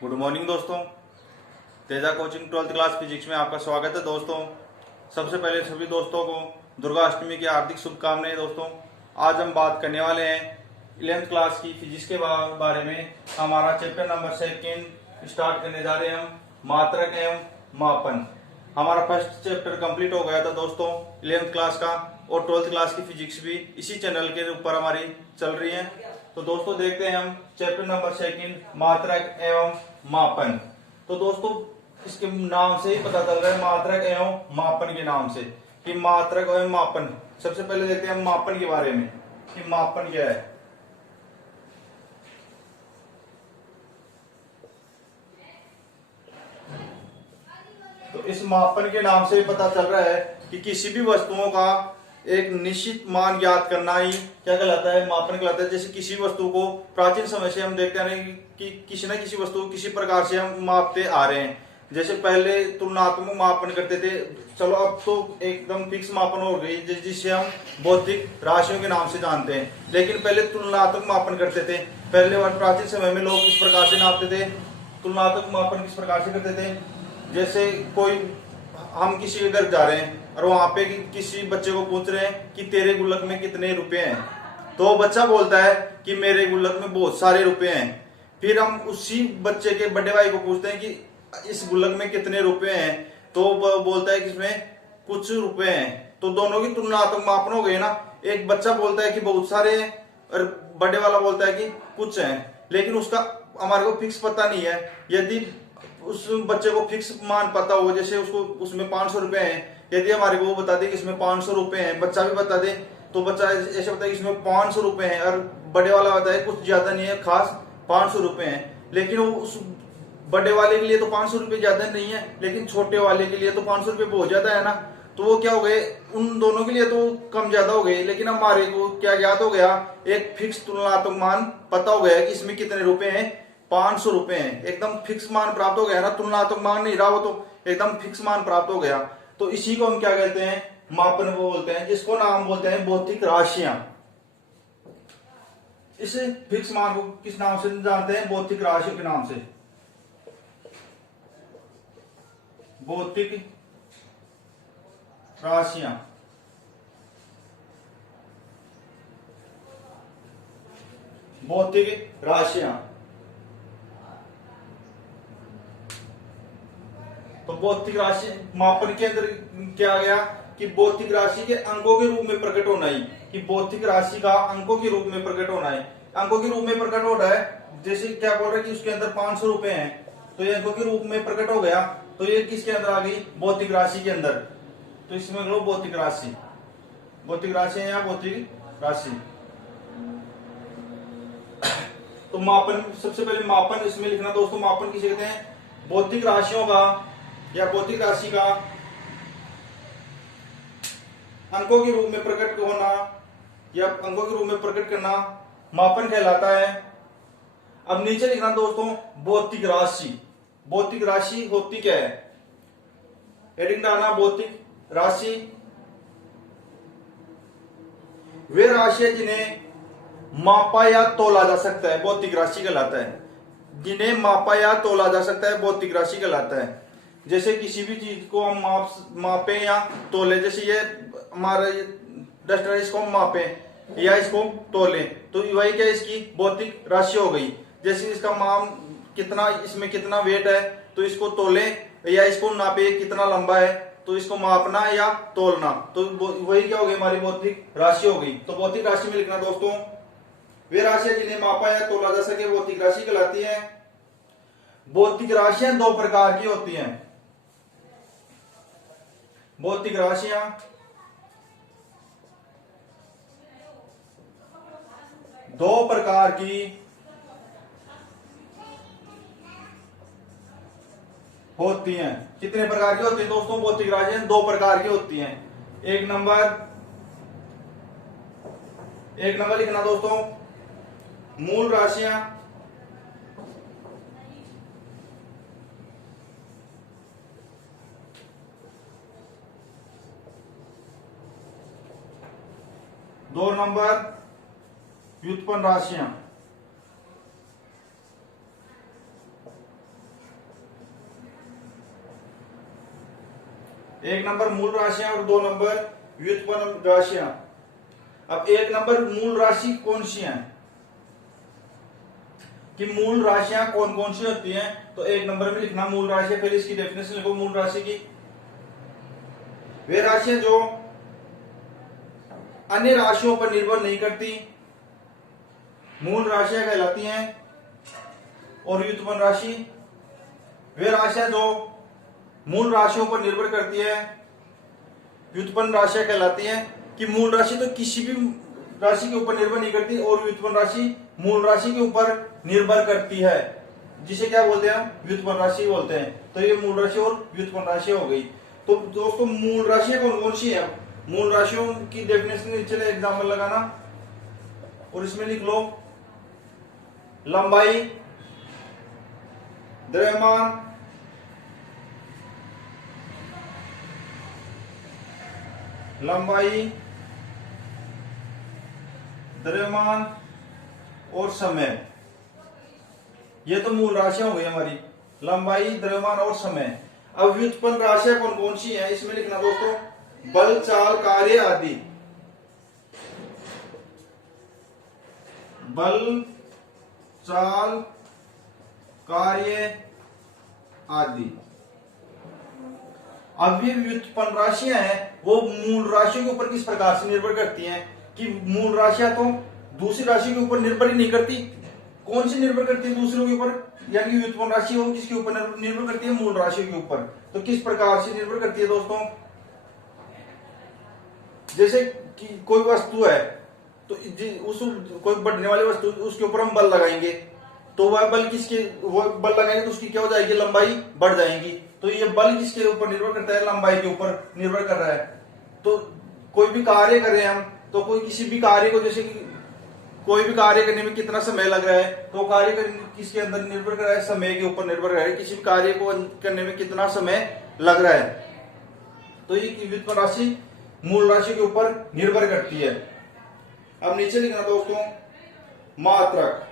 Good morning दोस्तों। Teja coaching 12th class physics में आपका स्वागत है दोस्तों। सबसे पहले सभी दोस्तों को दुर्गा अष्टमी की हार्दिक शुभकामनाएं। दोस्तों आज हम बात करने वाले हैं 11th क्लास की फिजिक्स के बारे में। हमारा चैप्टर नंबर 2 स्टार्ट करने जा रहे हैं हम, मात्रक एवं मापन। हमारा फर्स्ट चैप्टर कंप्लीट हो गया था दोस्तों 11th क्लास का, और 12th क्लास की फिजिक्स भी इसी चैनल के ऊपर हमारी चल रही है। तो दोस्तों देखते हैं हम चैप्टर नंबर 2 मात्रक एवं मापन। तो दोस्तों इसके नाम से ही पता चल रहा है, मात्रक एवं मापन के नाम से, कि मात्रक एवं मापन। सबसे पहले देखते हैं हम मापन के बारे में कि मापन क्या है। तो इस मापन के नाम से पता चल रहा है कि किसी भी वस्तुओं का एक निश्चित मान ज्ञात करना ही क्या कहलाता है, मापन कहलाता है। जैसे किसी वस्तु को प्राचीन समय से हम देखते आ रहे हैं कि किसी न किसी वस्तु को किसी प्रकार से हम मापते आ रहे हैं। जैसे पहले तुलनात्मक मापन करते थे, चलो अब तो एकदम फिक्स मापन हो गई जिसे हम भौतिक राशियों के नाम से जानते हैं। लेकिन पहले तुलनात्मक मापन करते थे। पहले प्राचीन समय में लोग किस प्रकार से नापते थे, तुलनात्मक मापन किस प्रकार से करते थे। जैसे कोई हम किसी के घर जा रहे हैं और वहां पे किसी बच्चे को पूछ रहे हैं कि तेरे गुल्लक में कितने रुपए हैं, तो बच्चा बोलता है कि मेरे गुल्लक में बहुत सारे रुपए हैं। फिर हम उसी बच्चे के बड़े भाई को पूछते हैं कि इस गुल्लक में कितने रुपए हैं, तो वो बोलता है कि इसमें कुछ रुपए हैं। तो दोनों की तुलनात्मक मापन हो गए ना। एक बच्चा बोलता है कि बहुत सारे हैं और बड़े वाला बोलता है कि कुछ हैं, लेकिन उसका हमारे को फिक्स पता नहीं है। यदि उस बच्चे को फिक्स मान पता हो, जैसे उसको उसमें 500 रुपए हैं, यदि हमारे को वो बता दे कि इसमें 500 रुपए हैं, बच्चा भी बता दे, तो बच्चा ऐसे बताए कि इसमें 500 रुपए हैं, और बड़े वाला बताए कुछ ज्यादा नहीं है, खास 500 रुपए हैं। लेकिन वो उस बड़े वाले के लिए तो 500 रुपए ज्यादा नहीं है, लेकिन छोटे वाले के लिए तो 500 रुपए बहुत ज्यादा है ना। तो वो क्या हो गए, उन दोनों के लिए तो कम ज्यादा हो गए, लेकिन हमारे को क्या ज्ञात हो गया, एक फिक्स तुलनात्मक मान पता हो गया कि इसमें कितने रुपए हैं, 500 रुपए हैं। एकदम फिक्स मान प्राप्त हो गया ना, तुलनात्मक मान नहीं रहा, वो तो एकदम फिक्स मान प्राप्त हो गया। तो इसी को हम क्या कहते हैं, मापन वो बोलते हैं, जिसको नाम बोलते हैं भौतिक राशियां। इस फिक्स मान को किस नाम से जानते हैं, भौतिक राशियों के नाम से, भौतिक राशियां। भौतिक राशियां, तो भौतिक राशि मापन के अंदर क्या आ गया कि भौतिक राशि के अंकों के रूप में प्रकट होना ही, कि भौतिक राशि का अंकों के रूप में प्रकट होना है। अंकों के रूप में प्रकट हो रहा है, जैसे क्या बोल रहा है कि उसके अंदर 500 रुपए हैं, तो ये अंकों के रूप में प्रकट हो गया, तो ये किसके अंदर आ गई, भौतिक राशि के अंदर। तो इसमें लो भौतिक राशि, भौतिक राशि है या भौतिक राशि। तो मापन, सबसे पहले मापन इसमें लिखना दोस्तों, मापन किसे कहते हैं, भौतिक राशियों का या भौतिक राशि का अंकों के रूप में प्रकट होना या अंकों के रूप में प्रकट करना मापन कहलाता है। अब नीचे लिखना दोस्तों भौतिक राशि। भौतिक राशि होती क्या है, हेडिंग डालना भौतिक राशि, वे राशि जिन्हें मापा या तोला जा सकता है, भौतिक राशि कहलाता है। जिन्हें मापा या तोला जा सकता है, भौतिक राशि कहलाता है। जैसे किसी भी चीज को हम मापे या तोले, जैसे ये हमारा डस्टर है, इसको हम मापे या इसको तोले, तो वही क्या इसकी भौतिक राशि हो गई। जैसे इसका मान कितना, इसमें कितना वेट है, तो इसको तोले या इसको नापे, कितना लंबा है, तो इसको मापना या तोलना, तो वही क्या हो गई, हमारी भौतिक राशि हो गई। तो भौतिक राशि में लिखना दोस्तों वे राशियां जिन्हें मापा या तोला जा सके, भौतिक राशि कहलाती है। भौतिक राशियां दो प्रकार की होती हैं। भौतिक राशियां दो प्रकार की होती हैं। कितने प्रकार की होती हैं दोस्तों, भौतिक राशियां दो प्रकार की होती हैं। एक नंबर लिखना दोस्तों मूल राशियां, दो नंबर व्युत्पन्न राशियां। एक नंबर मूल राशियां और 2 नंबर व्युत्पन्न राशियां। अब 1 नंबर मूल राशि कौन सी है, कि मूल राशियां कौन कौन सी होती हैं, तो 1 नंबर में लिखना मूल राशि, फिर इसकी डेफिनेशन लिखो मूल राशि की। वे राशियां जो अन्य राशियों पर निर्भर नहीं करती मूल राशियां कहलाती हैं। और व्युत्पन्न राशि वे राशियां जो मूल राशियों पर निर्भर करती है व्युत्पन्न राशियां कहलाती हैं। कि मूल राशि तो किसी भी राशि के ऊपर निर्भर नहीं करती और व्युत्पन्न राशि मूल राशि के ऊपर निर्भर करती है, जिसे क्या बोलते हैं हम, व्युत्पन्न राशि बोलते हैं। तो ये मूल राशि और व्युत्पन्न राशि हो गई। तो दोस्तों मूल राशियां कौन कौन सी है, मूल राशियों की डेफिनेशन नीचे एग्जाम्पल लगाना और इसमें लिख लो लंबाई, द्रव्यमान, लंबाई, द्रव्यमान और समय। ये तो मूल राशियां हो गई हमारी, लंबाई, द्रव्यमान और समय। अब व्युत्पन्न राशियां कौन कौन सी है, इसमें लिखना दोस्तों बल, चाल, कार्य आदि। बल, चाल, कार्य आदि। अब ये व्युत्पन्न राशियां हैं वो मूल राशियों के ऊपर किस प्रकार से निर्भर करती हैं, कि मूल राशियां तो दूसरी राशि के ऊपर निर्भर ही नहीं करती। कौन सी निर्भर करती है दूसरों के ऊपर, यानी कि व्युत्पन्न राशि हो किसके ऊपर निर्भर करती है, मूल राशि के ऊपर। तो किस प्रकार से निर्भर करती है दोस्तों, जैसे कि कोई वस्तु है तो उस कोई बढ़ने वाली वस्तु उसके ऊपर हम बल लगाएंगे तो वह बल किसके, वो बल लगाएंगे तो उसकी क्या हो जाएगी, लंबाई बढ़ जाएगी। तो ये बल किसके ऊपर निर्भर करता है, लंबाई के ऊपर निर्भर कर रहा है। तो कोई भी कार्य कर रहे हैं हम, तो कोई किसी भी कार्य को, जैसे कि कोई भी कार्य करने में कितना समय लग रहा है, तो कार्य किसके अंदर निर्भर कर रहा है, समय के ऊपर निर्भर कर रहा है, किसी भी कार्य को करने में कितना समय लग रहा है। तो ये व्युत्पन्न राशि मूल राशि के ऊपर निर्भर करती है। अब नीचे लिखना दोस्तों मात्रक।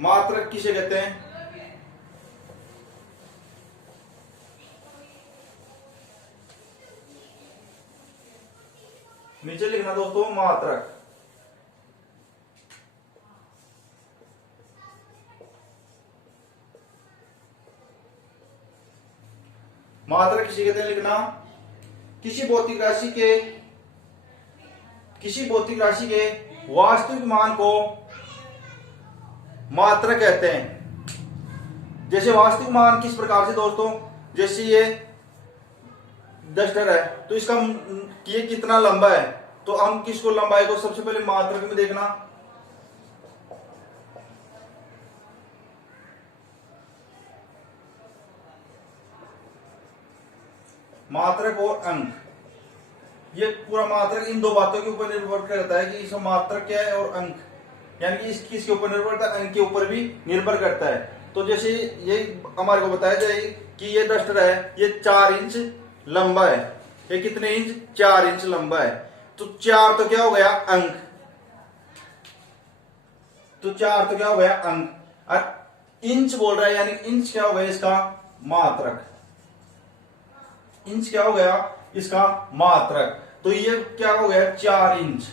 मात्रक किसे कहते हैं, नीचे लिखना दोस्तों मात्रक। मात्रक किसे कहते हैं लिखना, किसी भौतिक राशि के वास्तविक मान को मात्रक कहते हैं। जैसे वास्तविक मान किस प्रकार से दोस्तों, जैसे ये डस्टर है तो इसका ये कितना लंबा है, तो हम किसको, लंबाई को सबसे पहले मात्रक में देखना। मात्रक और अंक, ये पूरा मात्रक इन दो बातों के ऊपर निर्भर करता है कि इसका मात्रक क्या है और अंक, यानी कि इस किसके ऊपर निर्भर करता है, अंक के ऊपर भी निर्भर करता है। तो जैसे ये हमारे को बताया जाए कि ये डस्टर है, ये 4 इंच लंबा है, ये कितने इंच, 4 इंच लंबा है। तो 4 तो क्या हो गया, अंक। तो 4 तो क्या हो गया, अंक। और इंच बोल रहा है, यानी इंच क्या हो गया इसका, मात्रक। इंच क्या हो गया इसका, मात्रक। तो ये क्या हो गया, 4 इंच।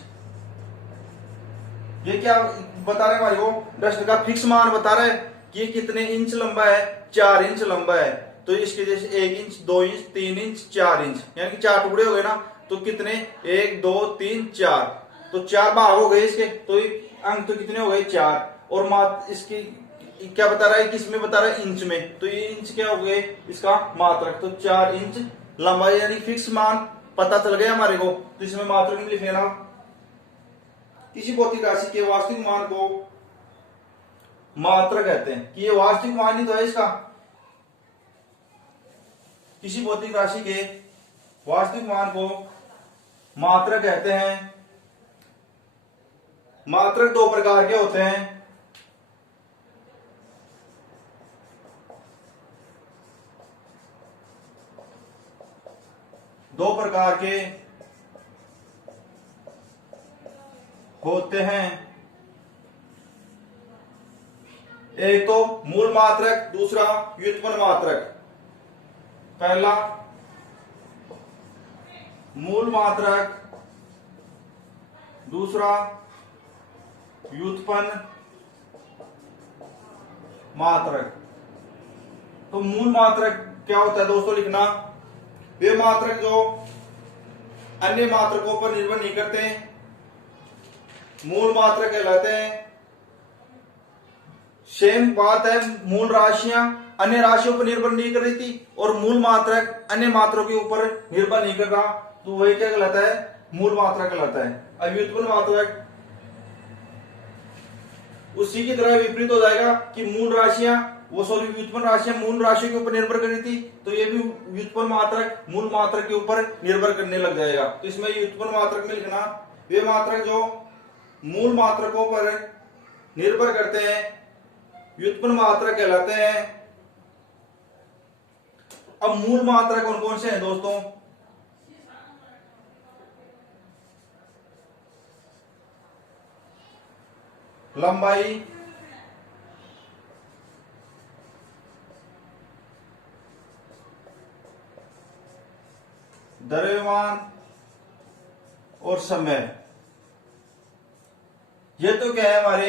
ये क्या बता रहा है हमारे को, डस्टर का फिक्स मान बता रहा है कि ये कितने इंच लंबा है, 4 इंच लंबा है। तो इसके जैसे 1 इंच, 2 इंच, 3 इंच, 4 इंच, यानी कि 4 टुकड़े हो गए ना, तो कितने, 1 2 3 4, तो 4 भाग हो गए इसके। तो अंक तो कितने हो गए, 4। और मात्र इसकी क्या बता रहा है, किस में बता रहा है, इंच में। तो ये इंच क्या हो गए इसका मात्रक। तो 4 इंच लंबाई, यानी फिक्स मान पता चल गया हमारे को। तो इसमें मात्रक में लिख लेना, किसी भौतिक राशि के वास्तविक मान को मात्रक कहते हैं। कि ये वास्तविक मान ही तो है इसका, किसी भौतिक राशि के वास्तविक मान को मात्रक कहते हैं। मात्रक 2 प्रकार के होते हैं, दो प्रकार के होते हैं। एक तो मूल मात्रक, दूसरा व्युत्पन्न मात्रक। पहला मूल मात्रक, दूसरा व्युत्पन्न मात्रक। तो मूल मात्रक क्या होता है दोस्तों, लिखना वे मात्रक जो अन्य मात्रकों पर निर्भर नहीं करते, मूल मात्रक कहलाते हैं। सेम बात है, मूल राशियां अन्य राशियों पर निर्भर नहीं कर रही थी और मूल मात्रक अन्य मात्रों के ऊपर निर्भर नहीं कर रहा, तो वही क्या कहलाता है, मूल मात्रक कहलाता है। अब व्युत्पन्न मात्रक उसी की तरह विपरीत हो जाएगा कि मूल राशियां व्युत्पन्न राशियां मूल राशियों के ऊपर निर्भर कर रही थी, तो ये भी व्युत्पन्न मात्रक मूल मात्रक के ऊपर निर्भर करने लग जाएगा। तो इसमें व्युत्पन्न मात्रक में लिखना वे मात्रक जो मूल मात्रकों पर निर्भर करते हैं व्युत्पन्न मात्रक कहलाते हैं। अब मूल मात्रक कौन कौन से हैं दोस्तों, लंबाई, द्रव्यमान और समय। ये तो क्या है हमारे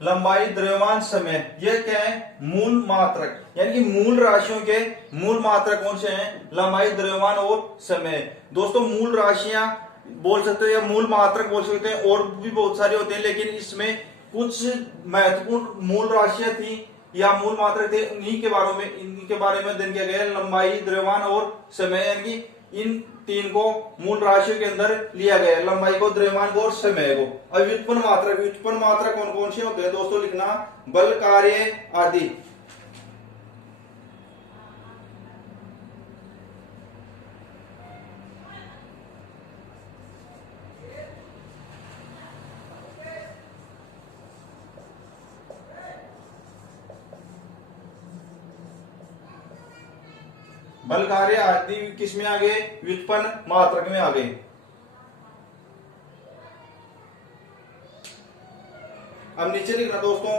लंबाई, द्रव्यमान, समय, ये क्या है मूल मात्रक, यानी कि मूल राशियों के मूल मात्रक कौन से हैं, लंबाई, द्रव्यमान और समय। दोस्तों मूल राशियां बोल सकते हो या मूल मात्रक बोल सकते हैं, और भी बहुत सारे होते हैं, लेकिन इसमें कुछ महत्वपूर्ण मूल राशियां थी या मूल मात्रक थे, इनके बारे में अध्ययन किया गया है। लंबाई, द्रव्यमान और समय, यानी कि इन तीन को मूल राशियों के अंदर लिया गया है, लंबाई को, द्रव्यमान को और समय को। अब व्युत्पन्न मात्रक कौन कौन से होते हैं दोस्तों, लिखना बल, कार्य आदि। बल, कार्य आदि किस में आ गए, व्युत्पन्न मात्रक में आ गए। अब नीचे लिखना दोस्तों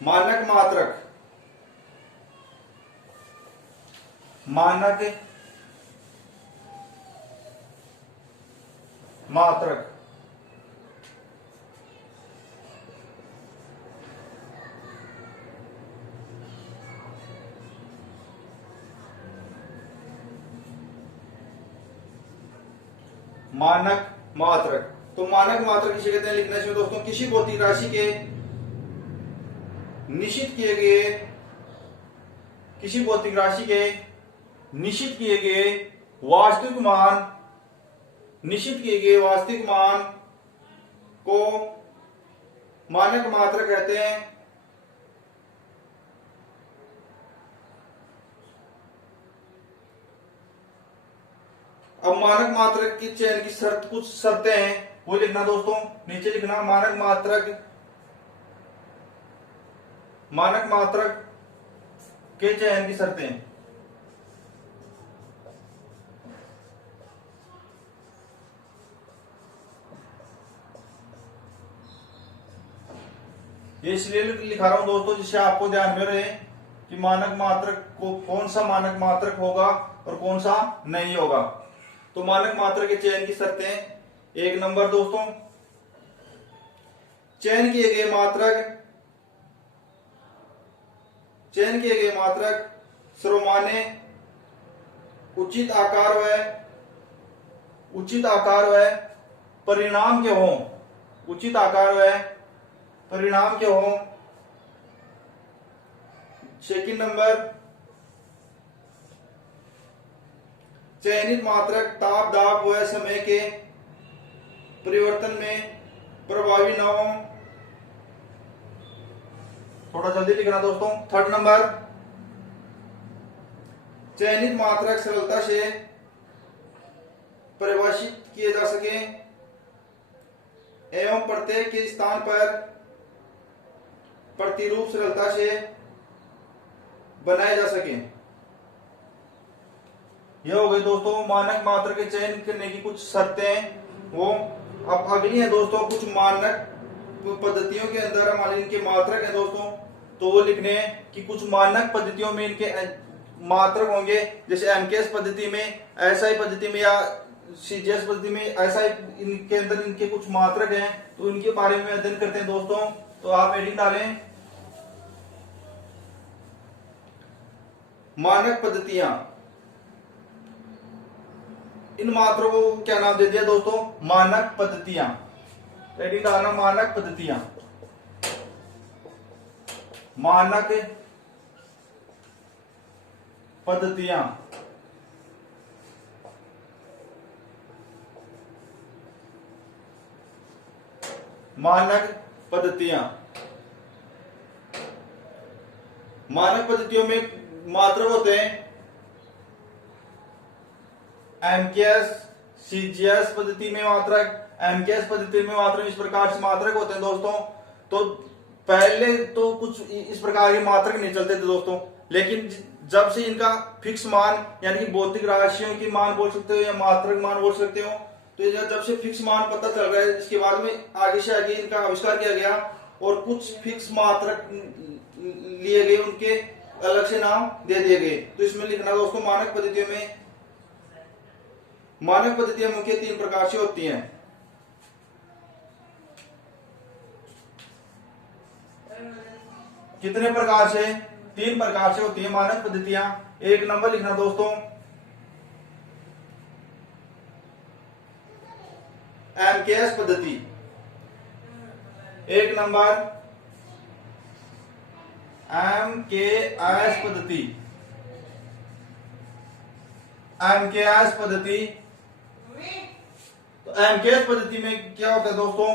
मानक मात्रक, मानक मात्रक। मानक मात्रक, तो मानक मात्रक किसे कहते हैं, लिखना इसमें दोस्तों किसी भौतिक राशि के निश्चित किए गए, किसी भौतिक राशि के निश्चित किए गए वास्तविक मान, निश्चित किए गए वास्तविक मान को मानक मात्रक कहते हैं। अब मानक मात्रक की चयन की शर्त, कुछ शर्तें हैं वो लिखना दोस्तों, नीचे लिखना मानक मात्रक के चयन की शर्तें। ये इसलिए लिखा रहा हूं दोस्तों जिससे आपको ध्यान में रहे कि मानक मात्रक को कौन सा मानक मात्रक होगा और कौन सा नहीं होगा। तो मानक मात्रक के चयन की शर्तें, एक नंबर दोस्तों, चयन किए गए मात्रक सर्वमान्य, उचित आकार व परिणाम के हों, उचित आकार व परिणाम के हों। सेकंड नंबर, चयनित मात्रक ताप, दाब व समय के परिवर्तन में प्रभावी न हो। थोड़ा जल्दी लिखना दोस्तों। थर्ड नंबर, चयनित मात्रक सरलता से परिभाषित किए जा सके एवं प्रत्येक के स्थान पर प्रतिरूप सरलता से बनाए जा सके। यह हो गई दोस्तों मानक मात्रक के चयन करने की कुछ शर्तें, वो अब अगली है दोस्तों कुछ मानक पद्धतियों के अंदर हमारे इनके मात्रक है दोस्तों, तो वो लिखने हैं कि कुछ मानक पद्धतियों में इनके मात्रक होंगे, जैसे एमकेएस पद्धति में, एसआई पद्धति में या सीजीएस पद्धति में एसआई, इनके अंदर इनके कुछ मात्रक हैं, तो इनके बारे में अध्ययन करते हैं दोस्तों। तो आप हेडिंग डालें मानक पद्धतियां। इन मात्रों को क्या नाम दे दिया दोस्तों? मानक पद्धतियां। हेडिंग डालना मानक पद्धतियां। मानक पद्धतियां। मानक पद्धतियां। मानक पद्धतियों में मात्रक होते हैं एमकेएस, सीजीएस पद्धति में मात्रक, एमकेएस पद्धति में मात्रक, इस प्रकार से मात्रक होते हैं दोस्तों। तो पहले तो कुछ इस प्रकार के मात्रक नहीं चलते थे दोस्तों, लेकिन जब से इनका फिक्स मान यानी कि भौतिक राशियों की मान बोल सकते हो या मात्रक मान बोल सकते हो, तो जब से फिक्स मान पता चल रहा है, इसके बाद में आगे से आगे इनका आविष्कार किया गया और कुछ फिक्स मात्रक लिए गए, उनके अलग से नाम दे दिए गए। तो इसमें लिखना दोस्तों मानक पद्धतियों में, मानक पद्धतियां मुख्य 3 प्रकार से होती हैं। कितने प्रकार से? 3 प्रकार से होती है मानक पद्धतियां। 1 नंबर लिखना दोस्तों एमकेएस पद्धति। 1 नंबर एमकेएस पद्धति। एमकेएस पद्धति। तो एमकेएस पद्धति में क्या होता है दोस्तों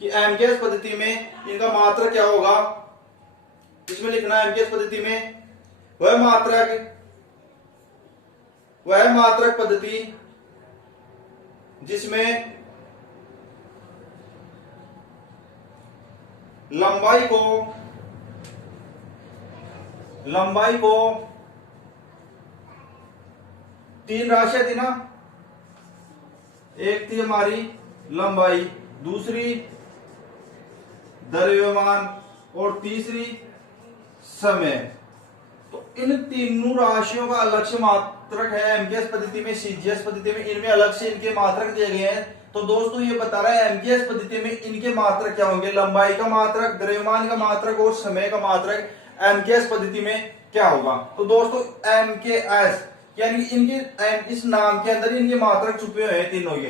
कि एमकेएस पद्धति में इनका मात्रक क्या होगा? इसमें लिखना है एमकेएस पद्धति में वह मात्रक पद्धति जिसमें लंबाई को 3 राशियां थी ना, एक थी हमारी लंबाई, दूसरी द्रव्यमान और तीसरी समय। तो इन तीनों राशियों का अलग से मात्रक है एमकेएस पद्धति में, सीजीएस पद्धति में, इनमें अलग से इनके मात्रक दिए गए हैं। तो दोस्तों ये बता रहा है एमकेएस पद्धति में इनके मात्रक क्या होंगे? लंबाई का मात्रक, द्रव्यमान का मात्रक और समय का मात्रक एमकेएस पद्धति में क्या होगा? तो दोस्तों एमकेएस यानी इनके इस नाम के अंदर इनके मात्रक छुपे हुए हैं तीनों के,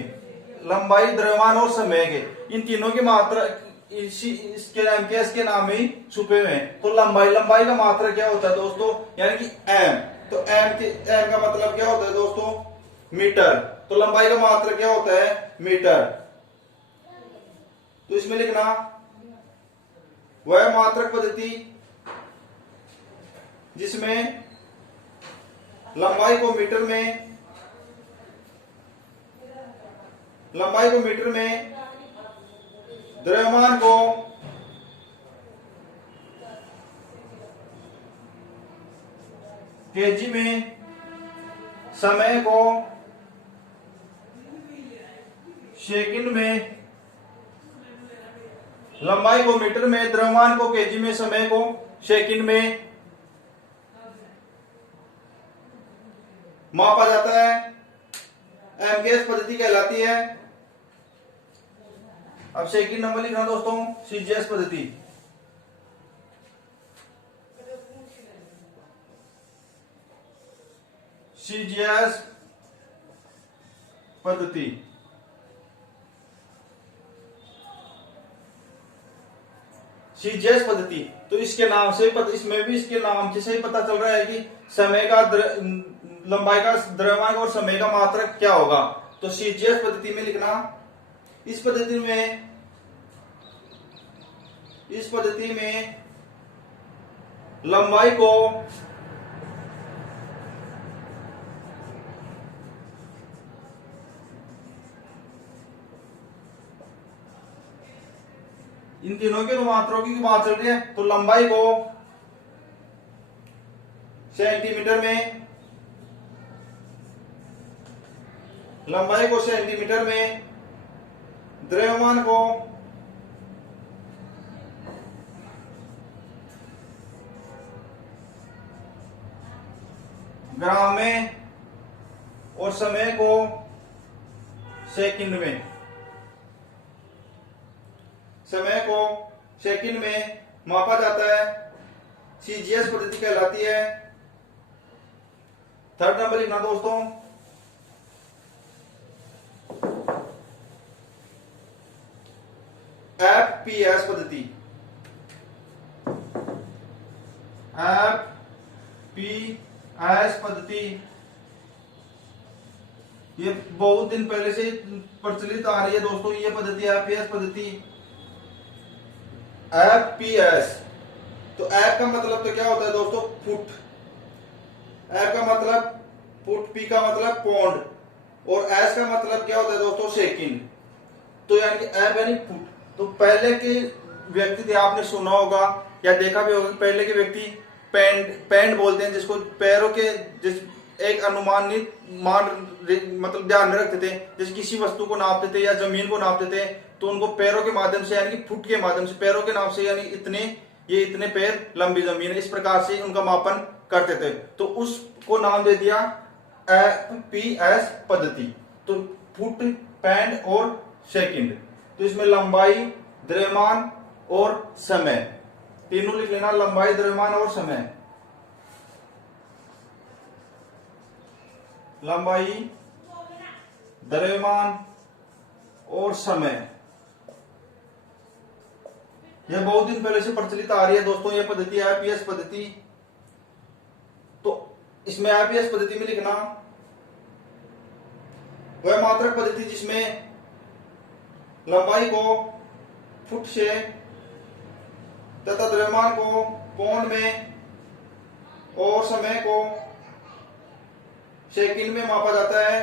लंबाई, द्रव्यमान और समय के, इन तीनों के मात्रक इसके एमकेएस के नाम में ही छुपे हुए हैं। तो लंबाई का मात्रक क्या होता है दोस्तों? यानी कि एम। तो एम का मतलब क्या होता है दोस्तों? मीटर। तो लंबाई का मात्रक क्या होता है? मीटर। तो इसमें लिखना वह मात्रक पद्धति जिसमें लंबाई को मीटर में, द्रव्यमान को केजी में, समय को सेकंड में, लंबाई को मीटर में, द्रव्यमान को केजी में, समय को सेकंड में मापा जाता है, एमकेएस पद्धति कहलाती है। अब सेकंड नंबर लिखना दोस्तों सीजीएस पद्धति। सीजीएस पद्धति सीजीएस पद्धति तो इसके नाम से इसमें भी इसके नाम से ही पता चल रहा है कि समय का, लंबाई का, द्रव्यमान और समय का मात्रक क्या होगा। तो सीजीएस पद्धति में लिखना इस पद्धति में लंबाई को इन तीनों के मात्रों की बात चल रही है, तो लंबाई को सेंटीमीटर में, द्रव्यमान को ग्राम में और समय को सेकंड में, समय को सेकंड में मापा जाता है, सीजीएस पद्धति कहलाती है। थर्ड नंबर लिखना दोस्तों, एफपीएस पद्धति, एफपीएस पद्धति ये बहुत दिन पहले से प्रचलित आ रही है दोस्तों। ये पद्धति एफपीएस पद्धति, एफपीएस तो एफ का मतलब तो क्या होता है दोस्तों, फुट। एफ का मतलब फुट, पी का मतलब पौंड और एस का मतलब क्या होता है दोस्तों, सेकंड। तो यानी कि एफ यानी फुट। तो पहले के व्यक्ति थे, आपने सुना होगा या देखा भी होगा, पहले के व्यक्ति पैंड बोलते हैं जिसको, पैरों के जिस एक अनुमानित मान मतलब ध्यान में रखते थे। जैसे किसी वस्तु को नापते थे या जमीन को नापते थे तो उनको पैरों के माध्यम से यानी कि फुट के माध्यम से, पैरों के नाम से यानी इतने, ये इतने पैर लंबी जमीन है, इस प्रकार से उनका मापन करते थे। तो उसको नाम दे दिया एफपीएस पद्धति। तो फुट, पैंड और सेकंड। तो इसमें लंबाई, द्रव्यमान और समय तीनों लिख लेना, लंबाई, द्रव्यमान और समय। लंबाई, द्रव्यमान और समय यह बहुत दिन पहले से प्रचलित आ रही है दोस्तों, यह पद्धति आईपीएस पद्धति। तो इसमें आईपीएस पद्धति में लिखना वह मात्रक पद्धति जिसमें लंबाई को फुट से तथा द्रव्यमान को पौंड में और समय को सेकंड में मापा जाता है,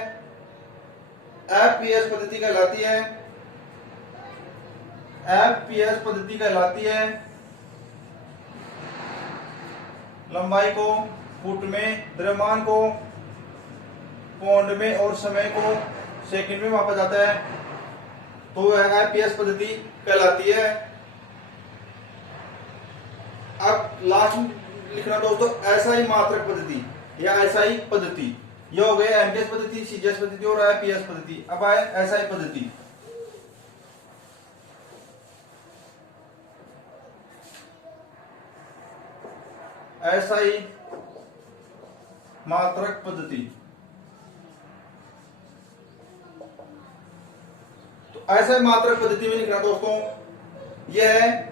एफपीएस पद्धति कहलाती है। एफपीएस पद्धति कहलाती है। लंबाई को फुट में, द्रव्यमान को पौंड में और समय को सेकंड में मापा जाता है, तो वह एफपीएस पद्धति कहलाती है। अब लास्ट में लिखना दोस्तों एसआई मात्रक पद्धति या एसआई पद्धति। यह हो गया एमकेएस पद्धति, सीजीएस पद्धति और आईपीएस पद्धति। अब आए एसआई पद्धति। एसआई मात्रक पद्धति। तो एसआई मात्रक पद्धति में लिखना दोस्तों, यह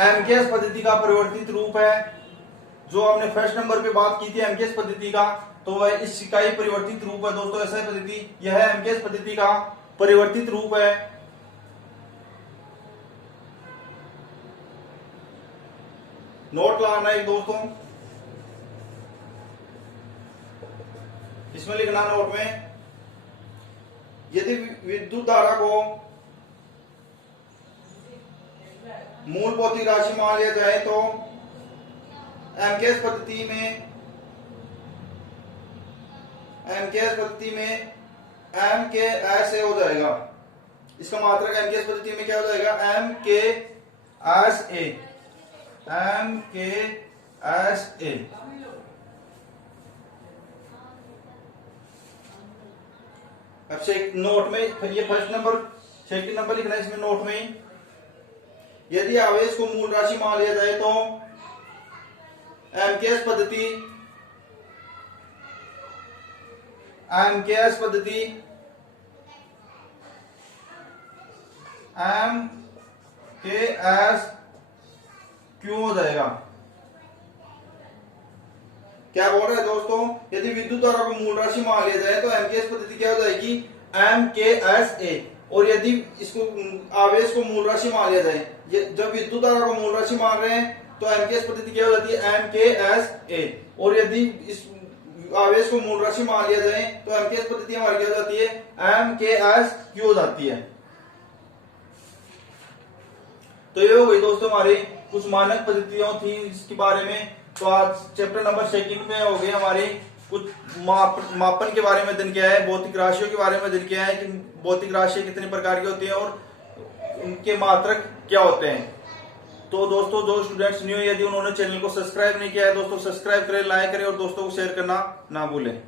एमकेएस पद्धति का परिवर्तित रूप है। जो हमने फर्स्ट नंबर पे बात की थी एमकेएस पद्धति का, तो वह इसका ही परिवर्तित रूप है दोस्तों एसआई पद्धति। यह एमकेएस पद्धति का परिवर्तित रूप है। नोट लाना है दोस्तों, इसमें लिखना नोट में, यदि विद्युत धारा को मूल भौतिक राशि मान लिया जाए तो एमकेएस पद्धति में एम के एस ए हो जाएगा। इसका मात्रक एमकेएस पद्धति में क्या हो जाएगा, एम के एस ए, एम के एस ए। अब से नोट में ये फर्स्ट नंबर, सेकंड नंबर लिखना है इसमें नोट में, यदि आवेश को मूल राशि मान लिया जाए तो एमकेएस पद्धति, एमकेएस पद्धति एम के एस क्यों हो जाएगा। क्या बोल रहे हैं दोस्तों, यदि विद्युत धारा को मूल राशि मान लिया जाए तो एमकेएस पद्धति क्या हो जाएगी, एम के एस ए। और यदि इसको आवेश को मूल राशि मान लिया जाए, जब विद्युत धारा को मूल राशि मान रहे हैं तो एमकेएस पद्धति क्या हो जाती है, एम के एस ए। और यदि इस आवेश को मूल राशि मान लिया जाए तो एमकेएस पद्धति हमारी क्या हो जाती है, एम के एस क्यू हो जाती है। तो ये हो गई दोस्तों हमारी कुछ मानक पद्धतियों थी इसके बारे में। तो आज चैप्टर नंबर सेकंड में हो गई हमारी कुछ मापन के बारे में अध्ययन किया है, भौतिक राशियों के बारे में अध्ययन किया है कि भौतिक राशियां कितनी प्रकार की होती हैं और उनके मात्रक क्या होते हैं। तो दोस्तों जो स्टूडेंट्स न्यू, यदि उन्होंने चैनल को सब्सक्राइब नहीं किया है दोस्तों सब्सक्राइब करें, लाइक करें और दोस्तों को शेयर करना ना भूलें।